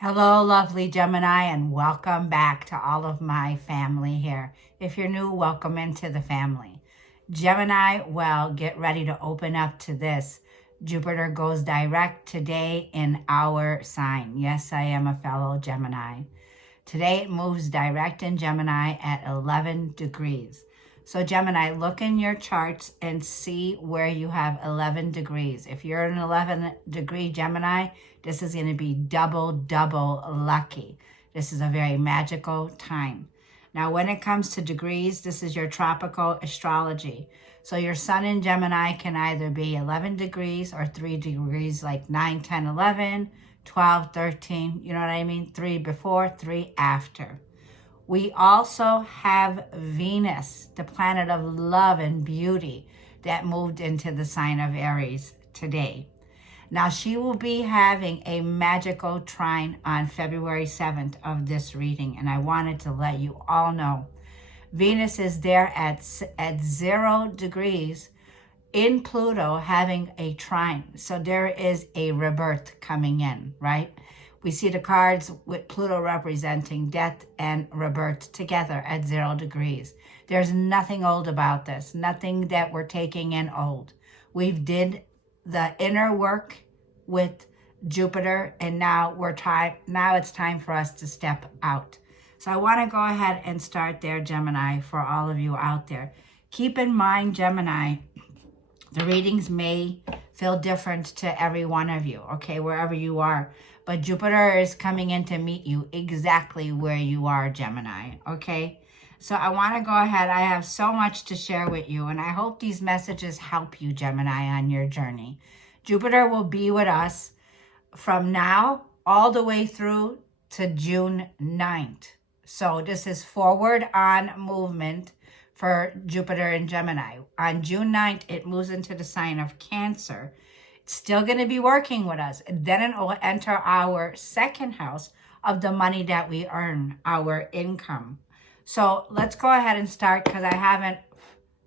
Hello, lovely Gemini, and welcome back to all of my family here. If you're new, welcome into the family. Gemini, well, get ready to open up to this. Jupiter goes direct today in our sign. Yes, I am a fellow Gemini. Today it moves direct in Gemini at 11 degrees. So Gemini, look in your charts and see where you have 11 degrees. If you're an 11 degree Gemini, this is going to be double lucky. This is a very magical time. Now, when it comes to degrees, this is your tropical astrology. So your sun in Gemini can either be 11 degrees or 3 degrees, like 9, 10, 11, 12, 13, you know what I mean? 3 before, 3 after. We also have Venus, the planet of love and beauty, that moved into the sign of Aries today. Now, she will be having a magical trine on February 7th of this reading, and I wanted to let you all know. Venus is there at 0 degrees in Pluto having a trine. So there is a rebirth coming in, right? We see the cards with Pluto representing death and rebirth together at 0 degrees. There's nothing old about this, nothing that we're taking in old. We've did the inner work with Jupiter, and now it's time for us to step out. So I want to go ahead and start there, Gemini, for all of you out there. Keep in mind, Gemini, the readings may feel different to every one of you, okay, wherever you are. But Jupiter is coming in to meet you exactly where you are, Gemini, okay? So I want to go ahead. I have so much to share with you, and I hope these messages help you, Gemini, on your journey. Jupiter will be with us from now all the way through to June 9th. So this is forward on movement for Jupiter in Gemini. On June 9th, it moves into the sign of Cancer. It's still going to be working with us. Then it will enter our second house of the money that we earn, our income. So let's go ahead and start, because I haven't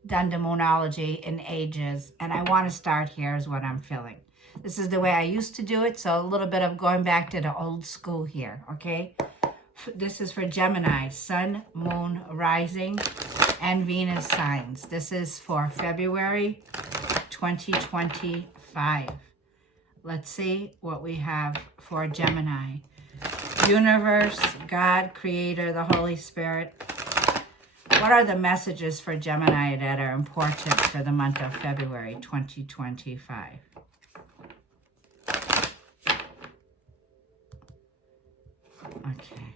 done the moonology in ages, and I want to start here is what I'm feeling. This is the way I used to do it, so a little bit of going back to the old school here, okay? This is for Gemini, Sun, Moon, Rising, and Venus signs. This is for February 2025. Let's see what we have for Gemini. Universe, God, Creator, the Holy Spirit. What are the messages for Gemini that are important for the month of February 2025? Okay.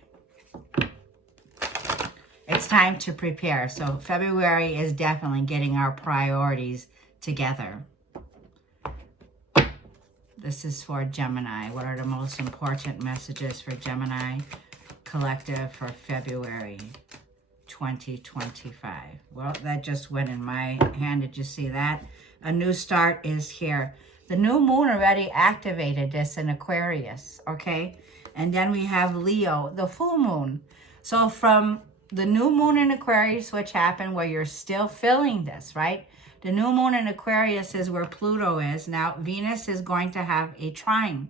It's time to prepare. So February is definitely getting our priorities together. This is for Gemini. What are the most important messages for Gemini Collective for February 2025? Well, that just went in my hand. Did you see that? A new start is here. The new moon already activated this in Aquarius, okay? And then we have Leo, the full moon. So from the new moon in Aquarius, which happened where you're still feeling this, right? The new moon in Aquarius is where Pluto is. Now, Venus is going to have a trine.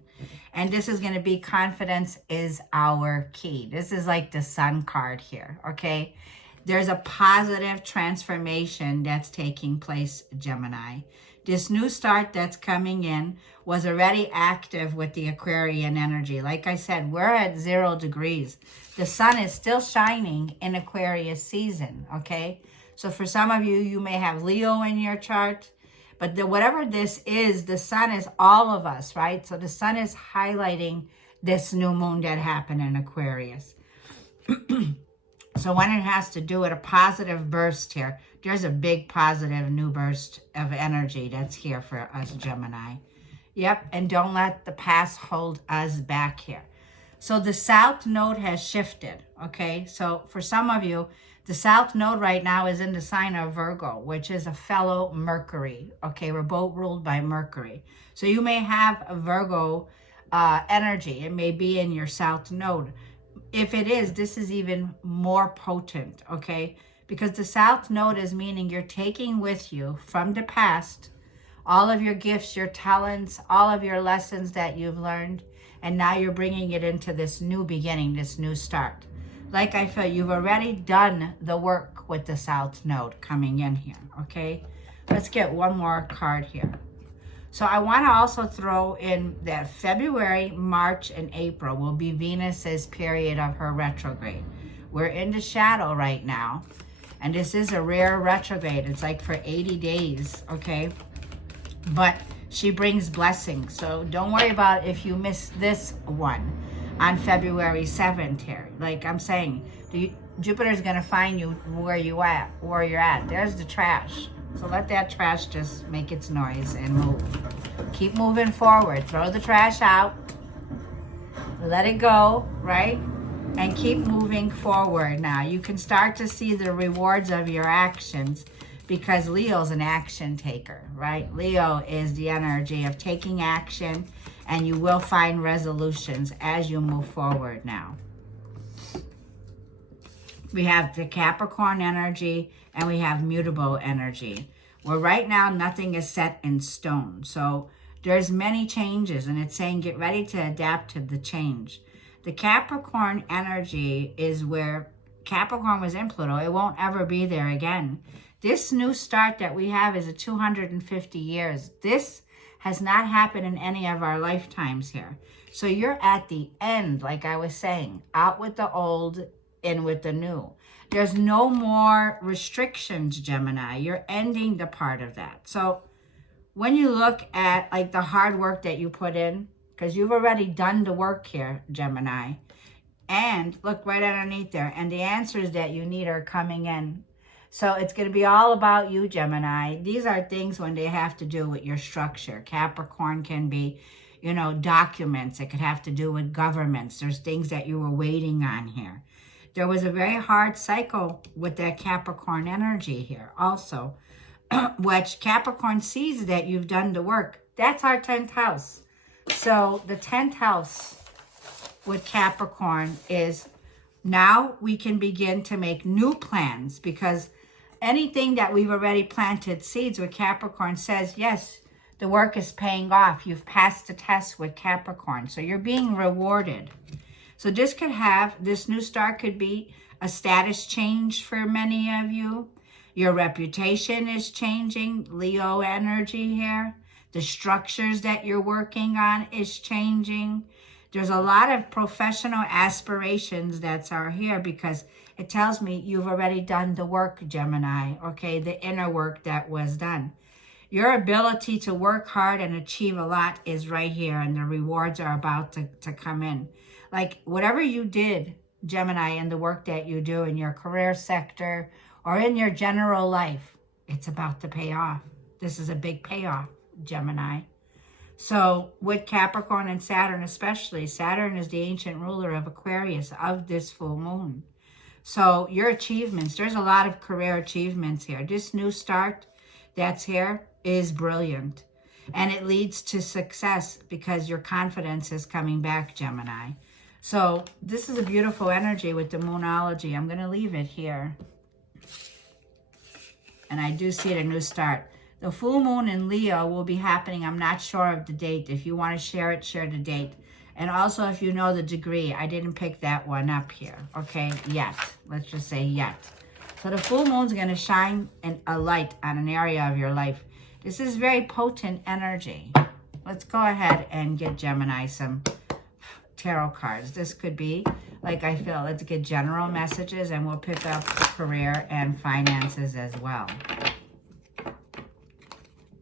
And this is going to be confidence is our key. This is like the sun card here, okay? There's a positive transformation that's taking place, Gemini. This new start that's coming in was already active with the Aquarian energy. Like I said, we're at 0 degrees. The sun is still shining in Aquarius season, okay? So for some of you, you may have Leo in your chart, but whatever this is, the sun is all of us, right? So the sun is highlighting this new moon that happened in Aquarius. So when it has to do with a positive burst here, there's a big positive new burst of energy that's here for us, Gemini. Yep, and don't let the past hold us back here. So the South Node has shifted, okay? So for some of you, the South Node right now is in the sign of Virgo, which is a fellow Mercury, okay? We're both ruled by Mercury. So you may have a Virgo energy. It may be in your South Node. If it is, this is even more potent, okay? Because the South Node is meaning you're taking with you from the past all of your gifts, your talents, all of your lessons that you've learned, and now you're bringing it into this new beginning, this new start. Like I feel you've already done the work with the South Node coming in here, okay? Let's get one more card here. So I want to also throw in that February, March, and April will be Venus's period of her retrograde. We're in the shadow right now, and this is a rare retrograde. It's like for 80 days, okay? But she brings blessings, so don't worry about if you miss this one on February 7th here. Like I'm saying, Jupiter's going to find you where you're at. There's the trash. So let that trash just make its noise and move. Keep moving forward. Throw the trash out. Let it go, right? And keep moving forward now. You can start to see the rewards of your actions because Leo's an action taker, right? Leo is the energy of taking action, and you will find resolutions as you move forward now. We have the Capricorn energy and we have mutable energy. Well, right now, nothing is set in stone. So there's many changes, and it's saying get ready to adapt to the change. The Capricorn energy is where Capricorn was in Pluto. It won't ever be there again. This new start that we have is a 250 years. This has not happened in any of our lifetimes here. So you're at the end, like I was saying, out with the old, in with the new. There's no more restrictions, Gemini. You're ending the part of that. So when you look at like the hard work that you put in, because you've already done the work here, Gemini, and look right underneath there, and the answers that you need are coming in. So it's going to be all about you, Gemini. These are things when they have to do with your structure. Capricorn can be, you know, documents. It could have to do with governments. There's things that you were waiting on here. There was a very hard cycle with that Capricorn energy here also, which Capricorn sees that you've done the work. That's our 10th house. So the 10th house with Capricorn is now we can begin to make new plans, because anything that we've already planted seeds with Capricorn says, yes, the work is paying off. You've passed the test with Capricorn. So you're being rewarded. So this new start could be a status change for many of you. Your reputation is changing, Leo energy here. The structures that you're working on is changing. There's a lot of professional aspirations that are here because it tells me you've already done the work, Gemini, okay? The inner work that was done. Your ability to work hard and achieve a lot is right here, and the rewards are about to come in. Like whatever you did, Gemini, in the work that you do in your career sector or in your general life, it's about to pay off. This is a big payoff, Gemini. So with Capricorn and Saturn especially, Saturn is the ancient ruler of Aquarius, of this full moon. So your achievements, there's a lot of career achievements here. This new start that's here is brilliant. And it leads to success because your confidence is coming back, Gemini. So this is a beautiful energy with the Moonology. I'm going to leave it here. And I do see it a new start. The full moon in Leo will be happening. I'm not sure of the date. If you want to share it, share the date. And also if you know the degree, I didn't pick that one up here. Okay, yet. Let's just say yet. So the full moon's going to shine a light on an area of your life. This is very potent energy. Let's go ahead and get Gemini some tarot cards. This could be, like I feel, let's get general messages and we'll pick up career and finances as well.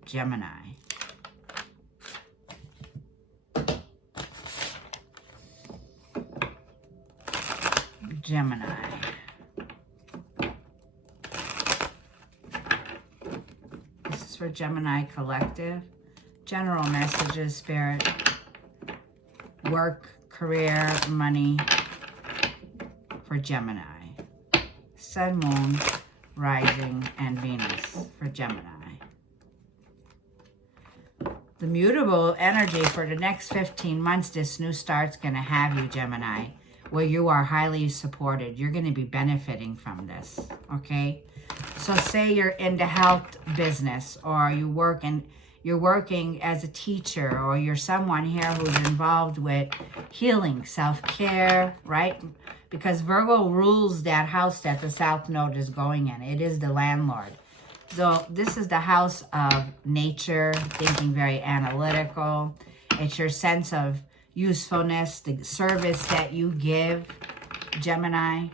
Gemini. Gemini. This is for Gemini Collective. General messages, Spirit. Work, career, money for Gemini. Sun, Moon, Rising, and Venus for Gemini. The mutable energy for the next 15 months, this new start's going to have you, Gemini, where you are highly supported. You're going to be benefiting from this, okay? So say you're in the health business or you work and you're working as a teacher, or you're someone here who's involved with healing, self-care, right? Because Virgo rules that house that the South Node is going in. It is the landlord. So this is the house of nature, thinking very analytical. It's your sense of usefulness, the service that you give, Gemini.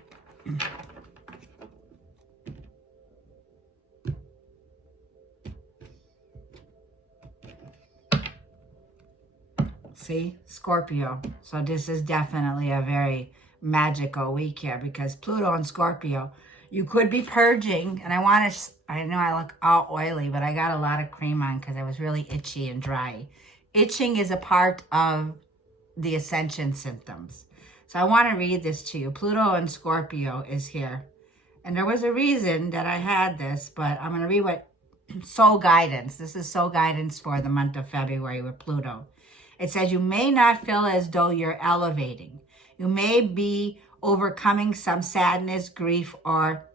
See, Scorpio. So this is definitely a very magical week here, because Pluto and Scorpio, you could be purging. And I know I look all oily, but I got a lot of cream on because I was really itchy and dry. Itching is a part of the ascension symptoms. So I want to read this to you. Pluto and Scorpio is here. And there was a reason that I had this, but I'm going to read what soul guidance. This is soul guidance for the month of February with Pluto. It says, you may not feel as though you're elevating. You may be overcoming some sadness, grief, or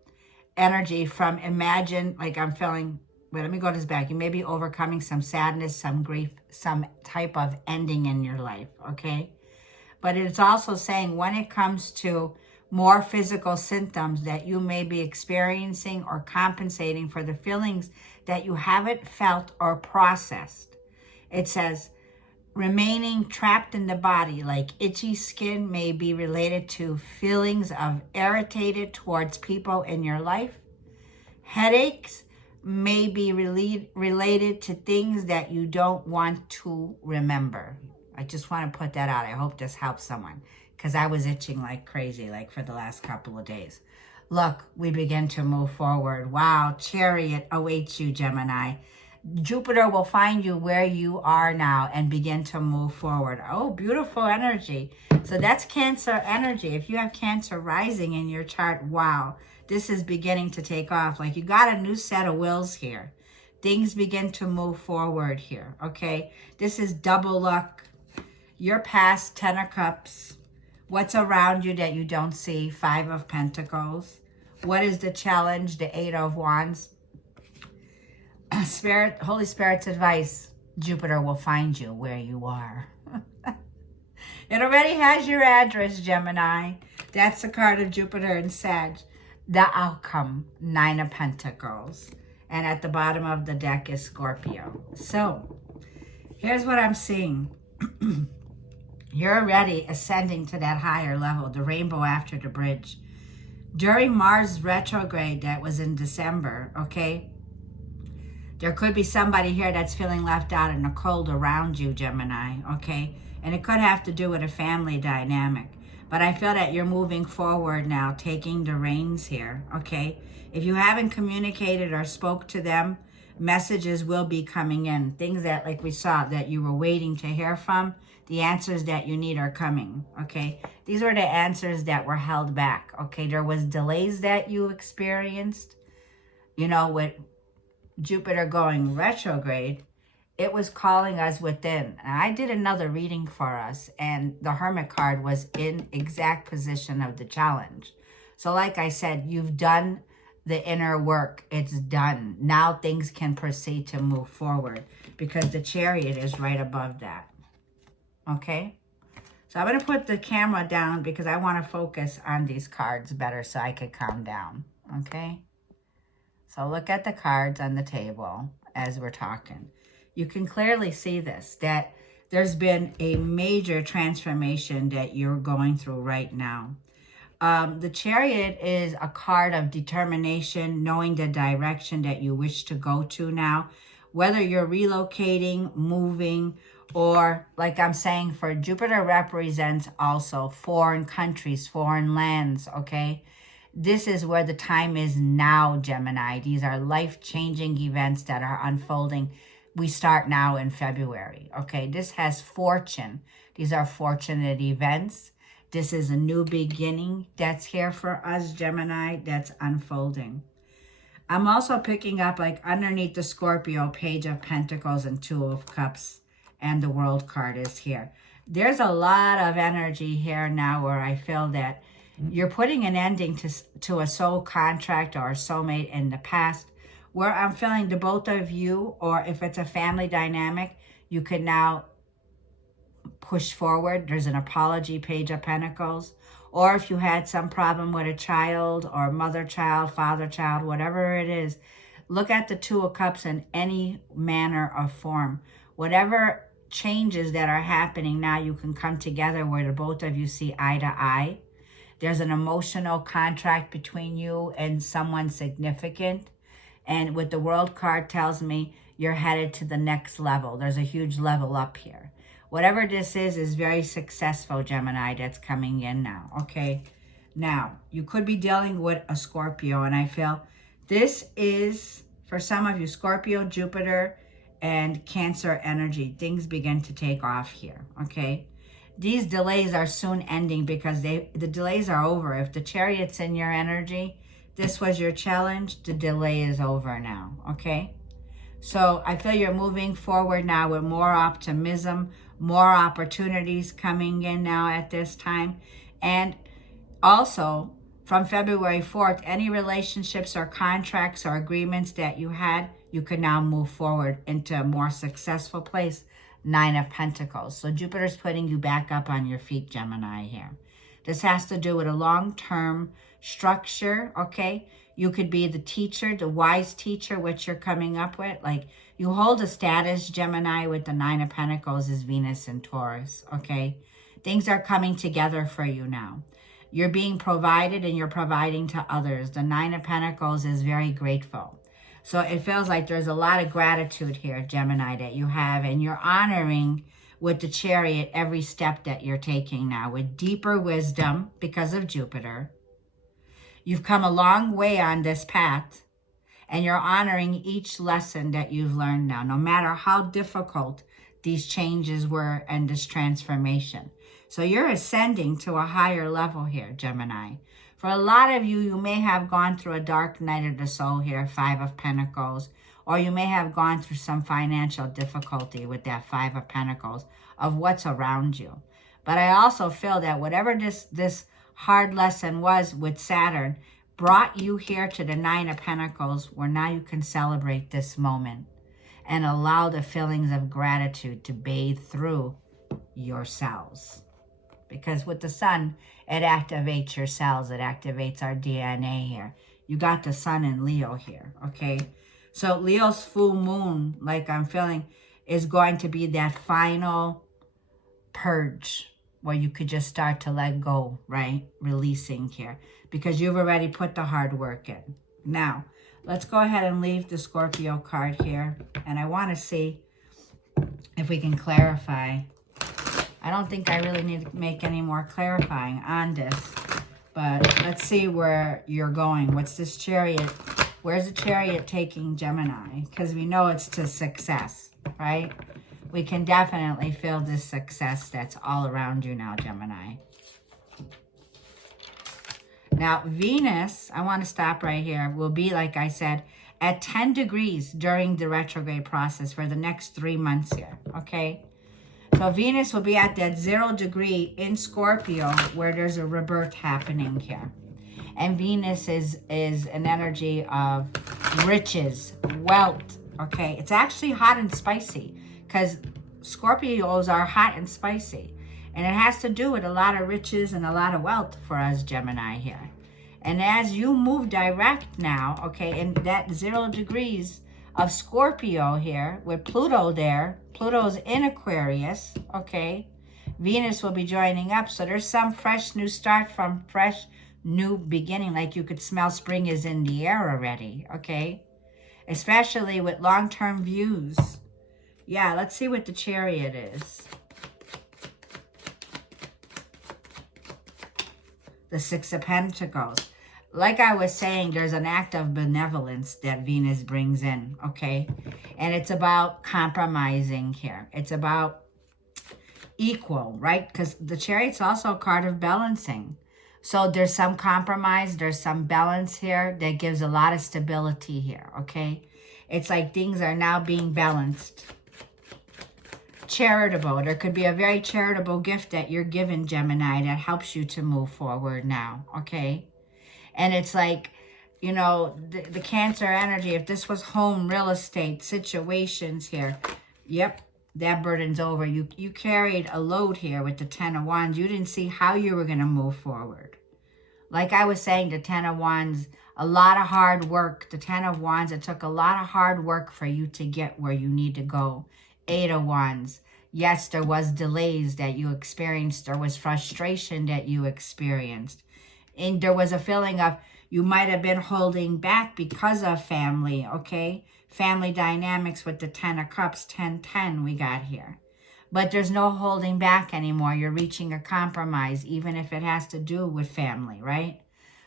energy from imagine, like I'm feeling, wait, let me go this back. You may be overcoming some sadness, some grief, some type of ending in your life, okay? But it's also saying when it comes to more physical symptoms that you may be experiencing or compensating for the feelings that you haven't felt or processed. It says, remaining trapped in the body, like itchy skin, may be related to feelings of irritated towards people in your life. Headaches may be related to things that you don't want to remember. I just want to put that out. I hope this helps someone, because I was itching like crazy, like for the last couple of days. Look, we begin to move forward. Wow, Chariot awaits you, Gemini. Jupiter will find you where you are now and begin to move forward. Oh, beautiful energy. So that's Cancer energy. If you have Cancer rising in your chart, wow, this is beginning to take off. Like you got a new set of wheels here. Things begin to move forward here, okay? This is double luck. Your past, 10 of Cups. What's around you that you don't see? 5 of Pentacles. What is the challenge? The 8 of Wands. Spirit, Holy Spirit's advice, Jupiter will find you where you are. It already has your address, Gemini. That's the card of Jupiter and Sag. The outcome, 9 of Pentacles. And at the bottom of the deck is Scorpio. So, here's what I'm seeing. You're already ascending to that higher level, the rainbow after the bridge. During Mars retrograde that was in December, okay? There could be somebody here that's feeling left out in the cold around you, Gemini, okay? And it could have to do with a family dynamic. But I feel that you're moving forward now, taking the reins here, okay? If you haven't communicated or spoke to them, messages will be coming in. Things that, like we saw, that you were waiting to hear from, the answers that you need are coming, okay? These were the answers that were held back, okay? There was delays that you experienced, you know, with Jupiter going retrograde. It was calling us within. And I did another reading for us, and the Hermit card was in exact position of the challenge. So like I said, you've done the inner work. It's done. Now things can proceed to move forward because the Chariot is right above that. Okay? So I'm going to put the camera down because I want to focus on these cards better so I could calm down. Okay? So look at the cards on the table as we're talking. You can clearly see this, that there's been a major transformation that you're going through right now. The Chariot is a card of determination, knowing the direction that you wish to go to now. Whether you're relocating, moving, or like I'm saying, for Jupiter represents also foreign countries, foreign lands, okay? This is where the time is now, Gemini. These are life-changing events that are unfolding. We start now in February, okay? This has fortune. These are fortunate events. This is a new beginning that's here for us, Gemini, that's unfolding. I'm also picking up, like, underneath the Scorpio, Page of Pentacles and 2 of Cups, and the World card is here. There's a lot of energy here now where I feel that you're putting an ending to a soul contract or a soulmate in the past, where I'm feeling the both of you, or if it's a family dynamic, you could now push forward. There's an apology, Page of Pentacles. Or if you had some problem with a child or mother child, father child, whatever it is, look at the Two of Cups in any manner or form. Whatever changes that are happening now, you can come together where the both of you see eye to eye. There's an emotional contract between you and someone significant. And with the World card tells me you're headed to the next level. There's a huge level up here. Whatever this is very successful, Gemini, that's coming in now, okay? Now, you could be dealing with a Scorpio, and I feel this is, for some of you, Scorpio, Jupiter, and Cancer energy. Things begin to take off here, okay? These delays are soon ending because the delays are over. If the Chariot's in your energy, this was your challenge, the delay is over now, okay? So I feel you're moving forward now with more optimism, more opportunities coming in now at this time. And also, from February 4th, any relationships or contracts or agreements that you had, you can now move forward into a more successful place. 9 of Pentacles. So Jupiter's putting you back up on your feet, Gemini, here. This has to do with a long-term structure, okay? You could be the teacher, the wise teacher, which you're coming up with. Like, you hold a status, Gemini, with the 9 of Pentacles is Venus and Taurus, okay? Things are coming together for you now. You're being provided and you're providing to others. The 9 of Pentacles is very grateful. So it feels like there's a lot of gratitude here, Gemini, that you have. And you're honoring with the Chariot every step that you're taking now with deeper wisdom because of Jupiter. You've come a long way on this path. And you're honoring each lesson that you've learned now, no matter how difficult these changes were and this transformation. So you're ascending to a higher level here, Gemini. For a lot of you, you may have gone through a dark night of the soul here, 5 of Pentacles, or you may have gone through some financial difficulty with that 5 of Pentacles of what's around you. But I also feel that whatever this hard lesson was with Saturn brought you here to the 9 of Pentacles, where now you can celebrate this moment and allow the feelings of gratitude to bathe through your cells. Because with the sun, it activates your cells. It activates our DNA here. You got the sun in Leo here, okay? So Leo's full moon, like I'm feeling, is going to be that final purge where you could just start to let go, right? Releasing here. Because you've already put the hard work in. Now, let's go ahead and leave the Scorpio card here. And I want to see if we can clarify. I don't think I really need to make any more clarifying on this. But let's see where you're going. What's this Chariot? Where's the Chariot taking Gemini? Because we know it's to success, right? We can definitely feel this success that's all around you now, Gemini. Now, Venus, I want to stop right here, will be, like I said, at 10 degrees during the retrograde process for the next 3 months here, okay? So Venus will be at that 0 degree in Scorpio where there's a rebirth happening here. And Venus is an energy of riches, wealth, okay? It's actually hot and spicy because Scorpios are hot and spicy. And it has to do with a lot of riches and a lot of wealth for us Gemini here. And as you move direct now, okay, in that 0 degrees of Scorpio here with Pluto there, Pluto's in Aquarius, okay, Venus will be joining up. So there's some fresh new start from fresh new beginning. Like you could smell spring is in the air already, okay? Especially with long-term views. Yeah, let's see what the Chariot is. The 6 of Pentacles. Like I was saying, there's an act of benevolence that Venus brings in, okay? And it's about compromising here. It's about equal, right? Because the Chariot's also a card of balancing. So there's some compromise, there's some balance here that gives a lot of stability here, okay? It's like things are now being balanced. Charitable. There could be a very charitable gift that you're given, Gemini, that helps you to move forward now, okay? And it's like, you know, the Cancer energy, if this was home, real estate, situations here, yep, that burden's over. You carried a load here with the Ten of Wands. You didn't see how you were going to move forward. Like I was saying, the Ten of Wands, a lot of hard work. The Ten of Wands, it took a lot of hard work for you to get where you need to go. Eight of Wands. Yes, there was delays that you experienced. There was frustration that you experienced. And there was a feeling of you might have been holding back because of family, okay? Family dynamics with the Ten of Cups, 10-10 we got here. But there's no holding back anymore. You're reaching a compromise, even if it has to do with family, right?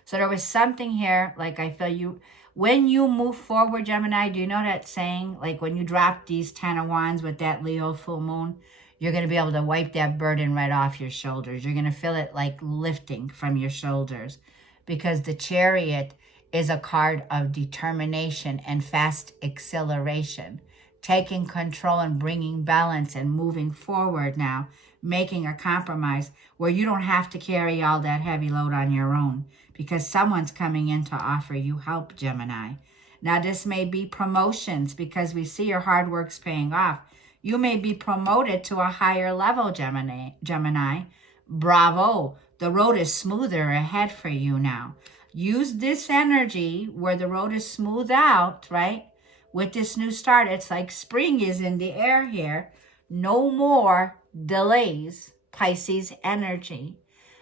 So there was something here, like I feel you, when you move forward, Gemini, do you know that saying? Like when you drop these Ten of Wands with that Leo full moon, you're going to be able to wipe that burden right off your shoulders. You're going to feel it like lifting from your shoulders, because the Chariot is a card of determination and fast acceleration, taking control and bringing balance and moving forward now, making a compromise where you don't have to carry all that heavy load on your own, because someone's coming in to offer you help, Gemini. Now, this may be promotions, because we see your hard work's paying off. You may be promoted to a higher level, Gemini. Bravo. The road is smoother ahead for you now. Use this energy where the road is smoothed out, right? With this new start, it's like spring is in the air here. No more delays, Pisces energy.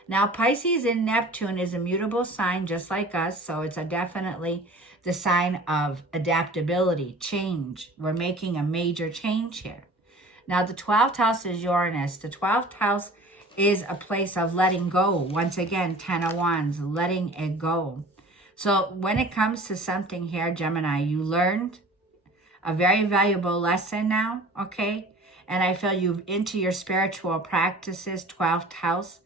Now, Pisces in Neptune is a mutable sign just like us, so it's definitely the sign of adaptability, change. We're making a major change here. Now, the 12th house is Uranus. The 12th house is a place of letting go. Once again, Ten of Wands, letting it go. So when it comes to something here, Gemini, you learned a very valuable lesson now, okay? And I feel you've into your spiritual practices, 12th house,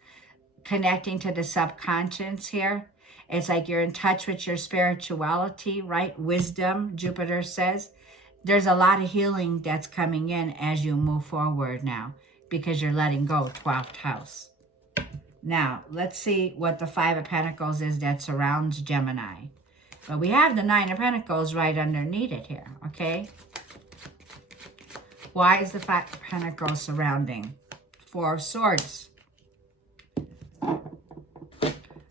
connecting to the subconscious here. It's like you're in touch with your spirituality, right? Wisdom, Jupiter says. There's a lot of healing that's coming in as you move forward now, because you're letting go, 12th house. Now, let's see what the Five of Pentacles is that surrounds Gemini. But we have the Nine of Pentacles right underneath it here, okay? Why is the Five of Pentacles surrounding? Four of Swords.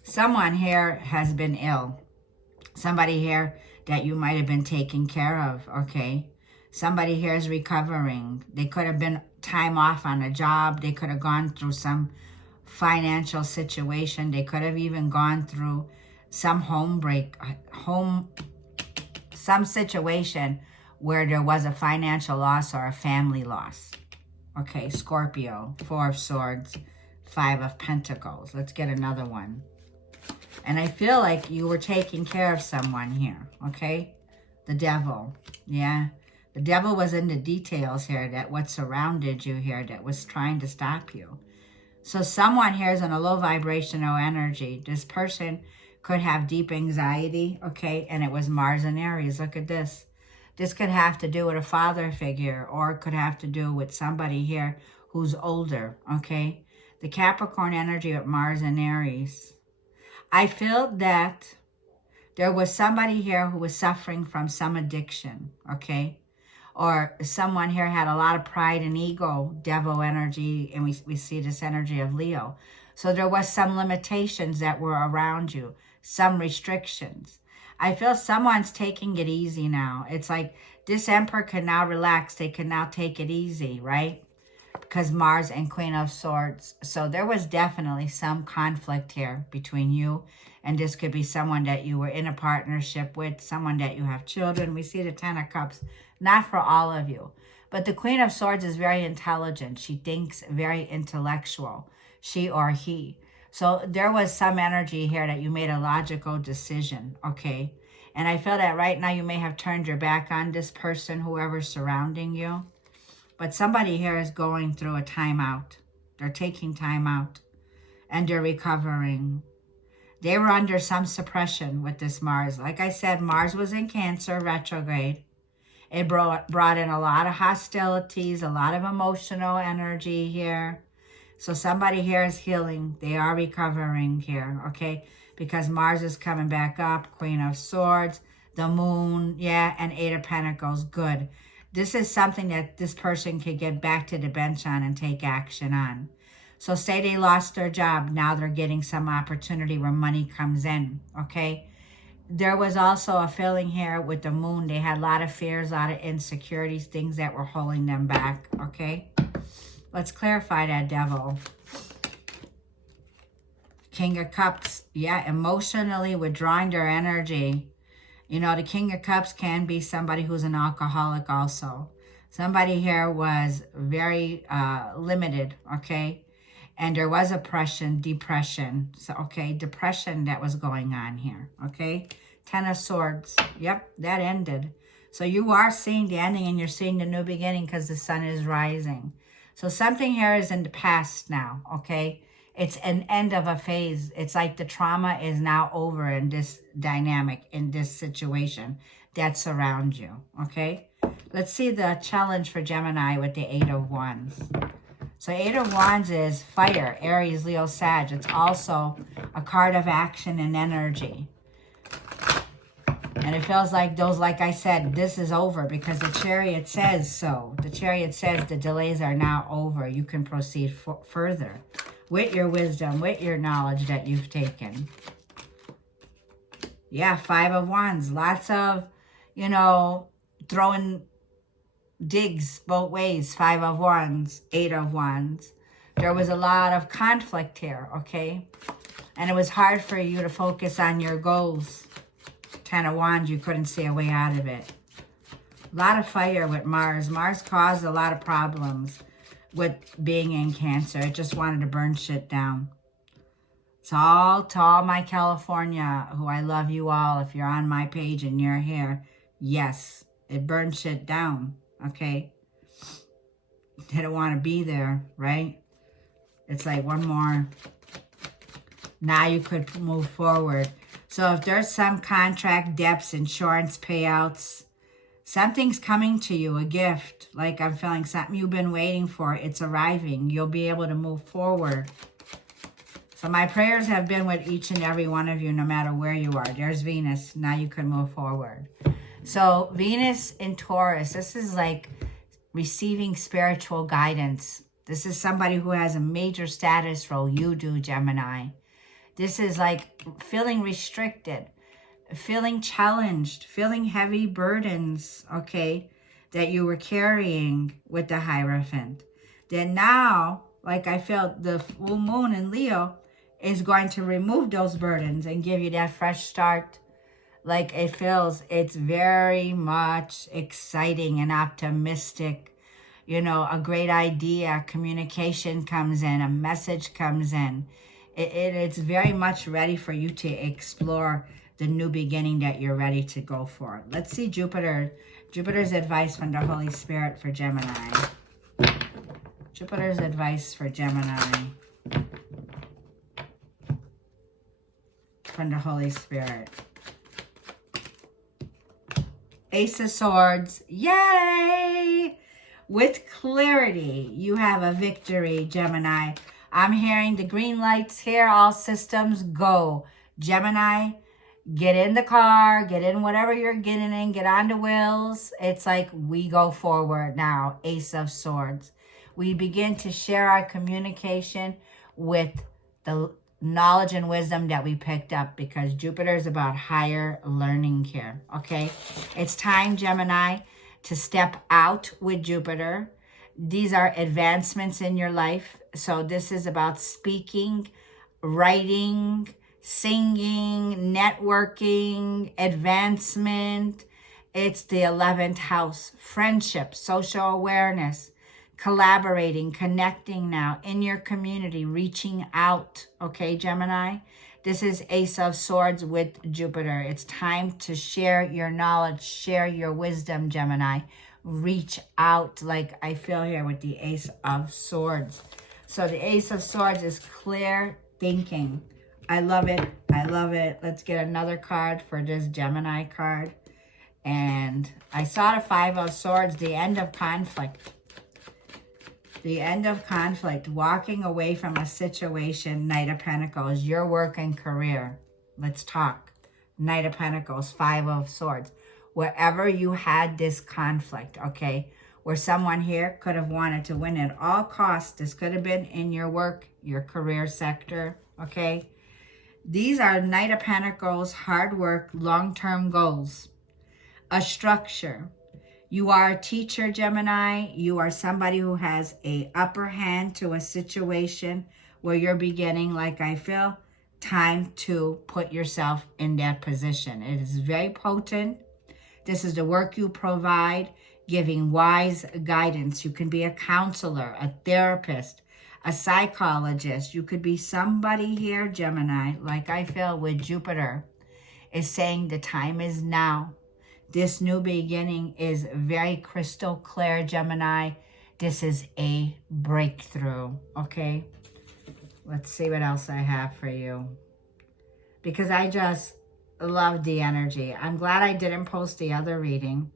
Someone here has been ill. Somebody here that you might have been taking care of, okay? Somebody here is recovering. They could have been time off on a job. They could have gone through some financial situation. They could have even gone through some some situation where there was a financial loss or a family loss. Okay, Scorpio, Four of Swords, Five of Pentacles. Let's get another one. And I feel like you were taking care of someone here, okay? The Devil, yeah. The Devil was in the details here, that what surrounded you here, that was trying to stop you. So someone here is in a low vibrational energy. This person could have deep anxiety, okay? And it was Mars and Aries. Look at this. This could have to do with a father figure, or it could have to do with somebody here who's older, okay? The Capricorn energy with Mars and Aries. I feel that there was somebody here who was suffering from some addiction, okay? Or someone here had a lot of pride and ego, Devil energy, and we see this energy of Leo. So there was some limitations that were around you, some restrictions. I feel someone's taking it easy now. It's like this Emperor can now relax. They can now take it easy, right? Because Mars and Queen of Swords. So there was definitely some conflict here between you. And this could be someone that you were in a partnership with, someone that you have children. We see the Ten of Cups, not for all of you. But the Queen of Swords is very intelligent. She thinks very intellectual, she or he. So there was some energy here that you made a logical decision, okay? And I feel that right now you may have turned your back on this person, whoever's surrounding you. But somebody here is going through a timeout. They're taking time out and they're recovering. They were under some suppression with this Mars. Like I said, Mars was in Cancer retrograde. It brought in a lot of hostilities, a lot of emotional energy here. So somebody here is healing. They are recovering here, okay? because Mars is coming back up, Queen of Swords, the Moon, yeah, and Eight of Pentacles, good. This is something that this person could get back to the bench on and take action on. So say they lost their job, now they're getting some opportunity where money comes in, okay? There was also a feeling here with the Moon. They had a lot of fears, a lot of insecurities, things that were holding them back, okay? Let's clarify that, Devil. King of Cups, yeah, emotionally withdrawing their energy. You know, the King of Cups can be somebody who's an alcoholic also. Somebody here was very limited, okay? And there was depression. So, okay, depression that was going on here, okay? Ten of Swords, yep, that ended. So you are seeing the ending and you're seeing the new beginning because the sun is rising. So something here is in the past now, okay? It's an end of a phase. It's like the trauma is now over in this dynamic, in this situation that surrounds you, okay? Let's see the challenge for Gemini with the Eight of Wands. So Eight of Wands is fire, Aries, Leo, Sag. It's also a card of action and energy. And it feels like those, like I said, this is over because the Chariot says so. The Chariot says the delays are now over. You can proceed further with your wisdom, with your knowledge that you've taken. Yeah, Five of Wands. Lots of, you know, throwing digs both ways. Five of Wands, Eight of Wands. There was a lot of conflict here, okay? And it was hard for you to focus on your goals. Ten of Wands, you couldn't see a way out of it. A lot of fire with Mars. Mars caused a lot of problems with being in Cancer. It just wanted to burn shit down. To all my California, who I love you all, if you're on my page and you're here, yes, it burned shit down, okay? Didn't want to be there, right? It's like one more. Now you could move forward. So if there's some contract debts, insurance payouts, something's coming to you, a gift. Like I'm feeling something you've been waiting for. It's arriving. You'll be able to move forward. So my prayers have been with each and every one of you, no matter where you are. There's Venus. Now you can move forward. So Venus in Taurus, this is like receiving spiritual guidance. This is somebody who has a major status role. You do, Gemini. This is like feeling restricted, feeling challenged, feeling heavy burdens, okay, that you were carrying with the Hierophant. Then now, like I felt the full moon in Leo is going to remove those burdens and give you that fresh start. Like it feels, it's very much exciting and optimistic. You know, a great idea, communication comes in, a message comes in. It's very much ready for you to explore the new beginning that you're ready to go for. Let's see Jupiter. Jupiter's advice from the Holy Spirit for Gemini. Jupiter's advice for Gemini from the Holy Spirit. Ace of Swords. Yay! With clarity, you have a victory, Gemini. I'm hearing the green lights here. All systems go. Gemini, get in the car. Get in whatever you're getting in. Get on the wheels. It's like we go forward now. Ace of Swords. We begin to share our communication with the knowledge and wisdom that we picked up because Jupiter is about higher learning here, okay? It's time, Gemini, to step out with Jupiter. These are advancements in your life. So this is about speaking, writing, singing, networking, advancement. It's the 11th house, friendship, social awareness, collaborating, connecting now in your community, reaching out, okay, Gemini? This is Ace of Swords with Jupiter. It's time to share your knowledge, share your wisdom, Gemini. Reach out, like I feel here with the Ace of Swords. So the Ace of Swords is clear thinking. I love it. I love it. Let's get another card for this Gemini card. And I saw the Five of Swords, the end of conflict. The end of conflict, walking away from a situation, Knight of Pentacles, your work and career. Let's talk. Knight of Pentacles, Five of Swords. Wherever you had this conflict, okay, where someone here could have wanted to win at all costs. This could have been in your work, your career sector, okay? These are Knight of Pentacles, hard work, long-term goals, a structure. You are a teacher, Gemini. You are somebody who has an upper hand to a situation where you're beginning, like I feel, time to put yourself in that position. It is very potent. This is the work you provide, giving wise guidance. You can be a counselor, a therapist, a psychologist. You could be somebody here, Gemini, like I feel with Jupiter, is saying the time is now. This new beginning is very crystal clear, Gemini. This is a breakthrough, okay? Let's see what else I have for you. Because I just love the energy. I'm glad I didn't post the other reading.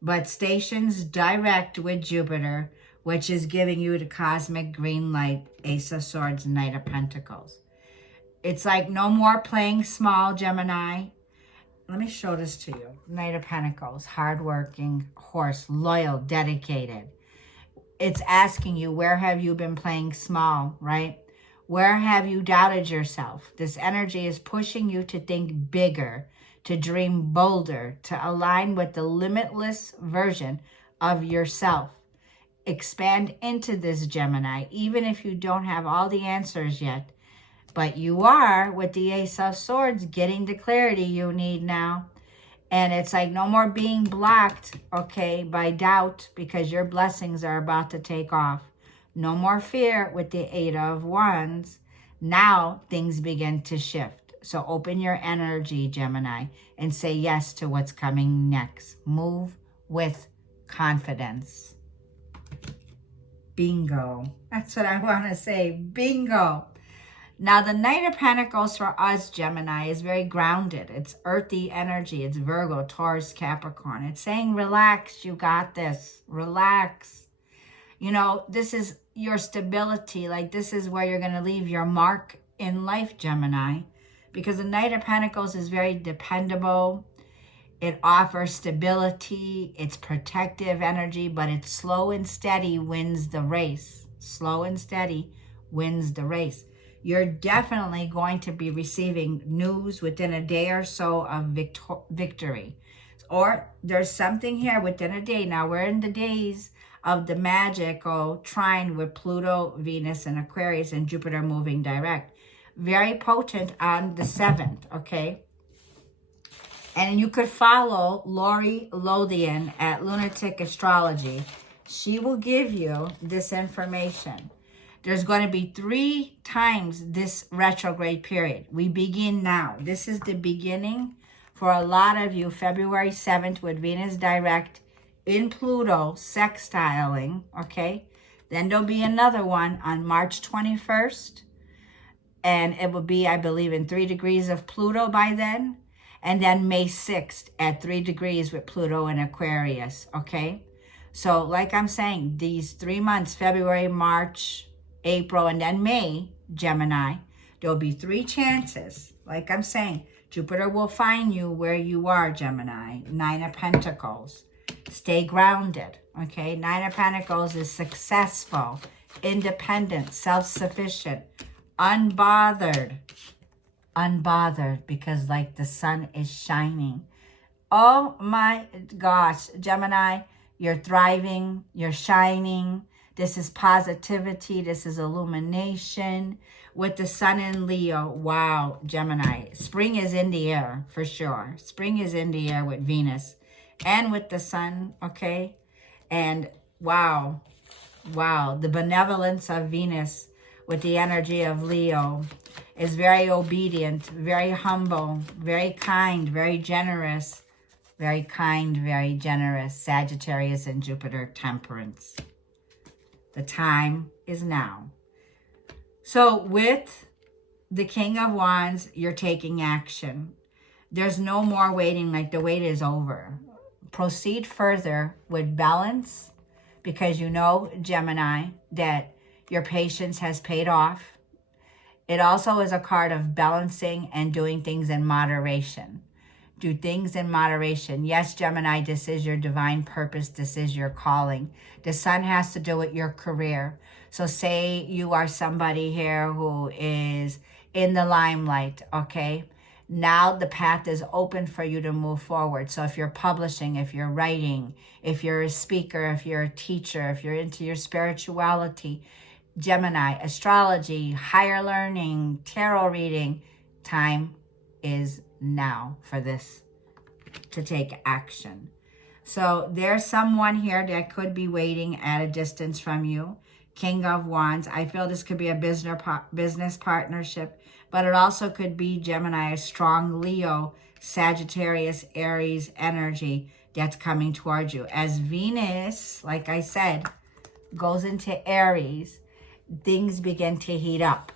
But stations direct with Jupiter, which is giving you the cosmic green light, Ace of Swords, Knight of Pentacles. It's like no more playing small, Gemini. Let me show this to you. Knight of Pentacles, hardworking horse, loyal, dedicated. It's asking you, where have you been playing small, right? Where have you doubted yourself? This energy is pushing you to think bigger, to dream bolder, to align with the limitless version of yourself. Expand into this, Gemini, even if you don't have all the answers yet. But you are, with the Ace of Swords, getting the clarity you need now. And it's like no more being blocked, okay, by doubt, because your blessings are about to take off. No more fear with the Eight of Wands. Now things begin to shift. So open your energy, Gemini, and say yes to what's coming next. Move with confidence. Bingo. That's what I want to say. Bingo. Now, the Knight of Pentacles for us, Gemini, is very grounded. It's earthy energy. It's Virgo, Taurus, Capricorn. It's saying, relax, you got this. Relax. You know, this is your stability. Like, this is where you're going to leave your mark in life, Gemini. Because the Knight of Pentacles is very dependable. It offers stability. It's protective energy, but it's slow and steady wins the race. Slow and steady wins the race. You're definitely going to be receiving news within a day or so of victory. Or there's something here within a day. Now, we're in the days of the magical trine with Pluto, Venus, and Aquarius, and Jupiter moving direct. Very potent on the 7th, okay? And you could follow Lori Lothian at Lunatic Astrology. She will give you this information. There's going to be 3 times this retrograde period. We begin now. This is the beginning for a lot of you. February 7th with Venus direct in Pluto sextiling, okay? Then there'll be another one on March 21st. And it will be, I believe, in 3 degrees of Pluto by then. And then May 6th at 3 degrees with Pluto in Aquarius, okay? So like I'm saying, these 3 months, February, March, April, and then May, Gemini, there'll be 3 chances. Like I'm saying, Jupiter will find you where you are, Gemini. 9 of Pentacles. Stay grounded, okay? 9 of Pentacles is successful, independent, self-sufficient, unbothered. Unbothered, because like the sun is shining. Oh my gosh, Gemini, you're thriving, you're shining. This is positivity. This is illumination. With the sun in Leo, wow, Gemini. Spring is in the air, for sure. Spring is in the air with Venus and with the sun, okay? And wow, the benevolence of Venus with the energy of Leo is very obedient, very humble, very kind, very generous. Very kind, very generous. Sagittarius and Jupiter, Temperance. The time is now. So with the King of Wands, you're taking action. There's no more waiting, like the wait is over. Proceed further with balance, because you know, Gemini, that your patience has paid off. It also is a card of balancing and doing things in moderation. Do things in moderation. Yes, Gemini, this is your divine purpose. This is your calling. The sun has to do with your career. So say you are somebody here who is in the limelight, okay? Now the path is open for you to move forward. So if you're publishing, if you're writing, if you're a speaker, if you're a teacher, if you're into your spirituality, Gemini, astrology, higher learning, tarot reading, time is now for this to take action. So there's someone here that could be waiting at a distance from you. King of Wands. I feel this could be a business partnership, but it also could be, Gemini, a strong Leo, Sagittarius, Aries energy that's coming towards you. As Venus, like I said, goes into Aries, things begin to heat up.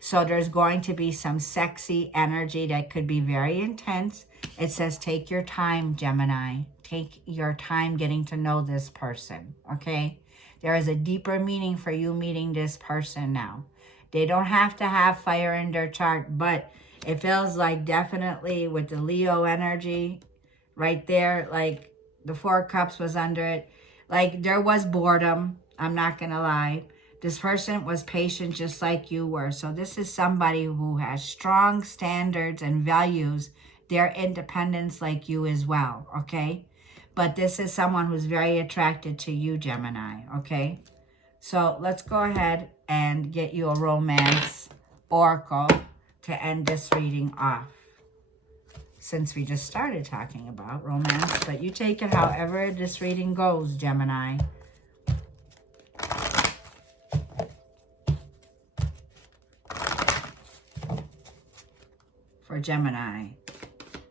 So there's going to be some sexy energy that could be very intense. It says take your time, Gemini. Take your time getting to know this person, okay? There is a deeper meaning for you meeting this person now. They don't have to have fire in their chart, but it feels like definitely with the Leo energy right there, like the Four of Cups was under it. Like there was boredom, I'm not going to lie. This person was patient just like you were. So this is somebody who has strong standards and values their independence like you as well, okay? But this is someone who's very attracted to you, Gemini, okay? So let's go ahead and get you a romance oracle to end this reading off. Since we just started talking about romance, but you take it however this reading goes, Gemini. For Gemini,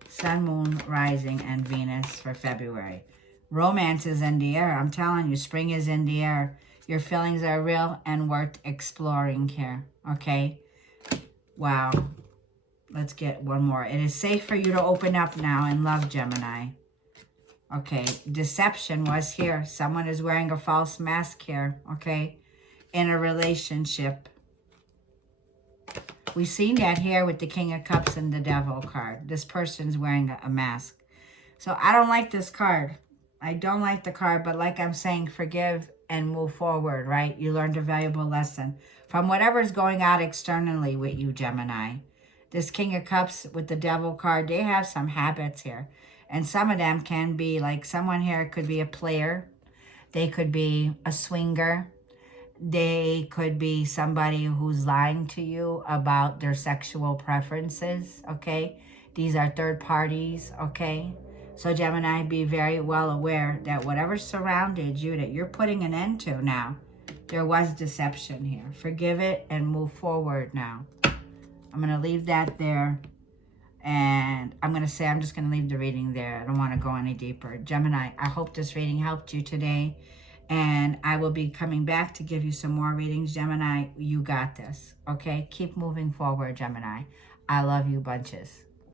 Sun, Moon, Rising, and Venus for February. Romance is in the air. I'm telling you, spring is in the air. Your feelings are real and worth exploring here, okay? Wow. Let's get one more. It is safe for you to open up now in love, Gemini. Okay, deception was here. Someone is wearing a false mask here, okay? In a relationship. We've seen that here with the King of Cups and the Devil card. This person's wearing a mask. So I don't like this card. I don't like the card, but like I'm saying, forgive and move forward, right? You learned a valuable lesson from whatever's going on externally with you, Gemini. This King of Cups with the Devil card, they have some habits here. And some of them can be like someone here could be a player. They could be a swinger. They could be somebody who's lying to you about their sexual preferences, okay? These are third parties, okay? So Gemini, be very well aware that whatever surrounded you that you're putting an end to now, there was deception here. Forgive it and move forward now. I'm going to leave that there. And I'm going to say I'm just going to leave the reading there. I don't want to go any deeper. Gemini, I hope this reading helped you today. And I will be coming back to give you some more readings. Gemini, you got this. Okay? Keep moving forward, Gemini. I love you bunches.